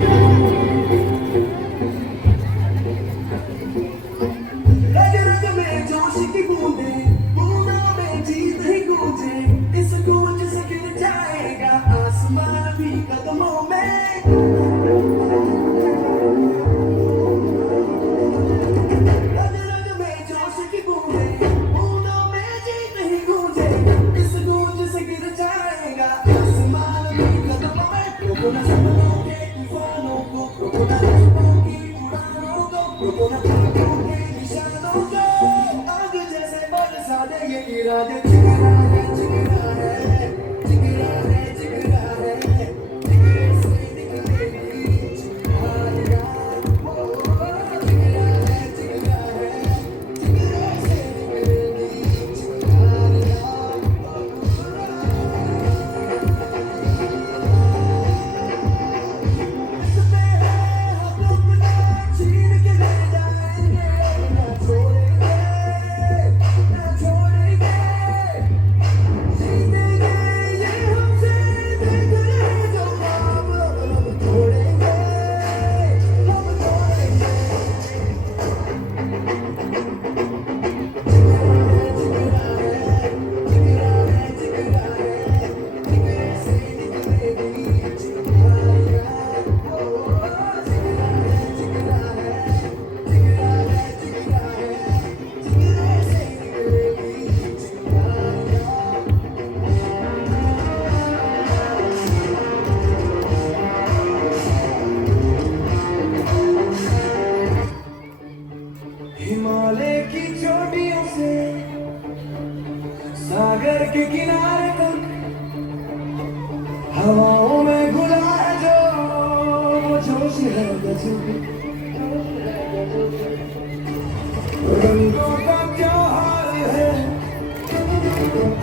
रग रग में जोश की बूंदे, बूंदों में जीत ही गूंजे, इस गूंज से गिर जाएगा आसमान भी कदमों में। रग रग में जोश की बूंदे, बूंदों में जीत ही गूंजे, इस गूंज से गिर जाएगा आसमान भी कदमों में। रोको न सपनों के तूफानों को, रोको न ख्वाबों की उड़ानों को, रोको न ख्वाबों के निशानों को। आग जैसे बरसा दे ये इरादे, जिगरा है जिगरा है जिगरा है जिगरा है, जिगरे से निकलेगी चिंगारियां। जिगरा है जिगरा है, जिगरे से निकलेगी चिंगारियां। इसमें है हम अपना, छीन के ले जाएंगे, ना छोड़ेंगे ना छोड़ेंगे। जीतेंगे ये हमसे, देख रहे जो ख्वाब, हम तोड़ेंगे हम तोड़ेंगे। जिगरा है जिगरा है जिगरा है, जिगरे से निकलेगी चिंगारियां। जिगरा है जिगरा है जिगरा है जिगरा है, जिगरे से निकलेगी चिंगारियां। हिमालय की चोटियों से सागर के किनारे तक, हवाओं में घुला है जो वो जोश है गजब। रंगों का त्योहार है,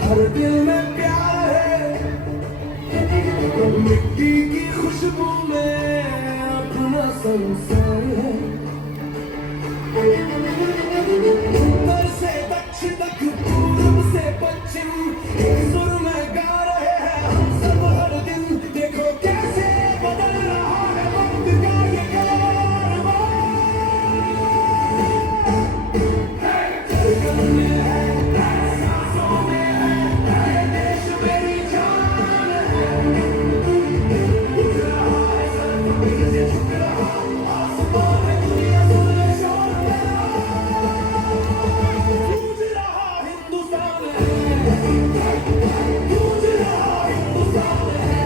हर दिल में प्यार है, मिट्टी की खुशबू में अपना संसार है। उत्तर से दक्षिण तक, पूर्व से पश्चिम, एक सुर में गा रहे हैं हम सब हर दिन। देखो कैसे बदल रहा है वक्त का ये कारवां। धड़कन में है सांसों में है, ये देश मेरी जान है। उठ रहा है सर जमीन से झुक रहा, आसमान है दुनिया सुन ले शोर मेरा। गूंज रहा हिंदुस्तान है, गूंज रहा हिंदुस्तान है।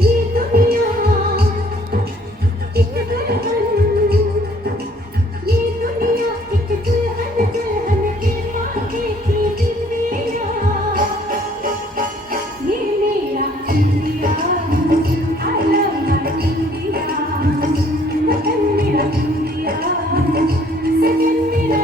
ये दुनिया एक दुल्हन, ये दुनिया एक दुल्हन, दुल्हन के माथे की बिंदिया। ये मेरा India, I love my India, वतन मेरा इंडिया, सजन मेरा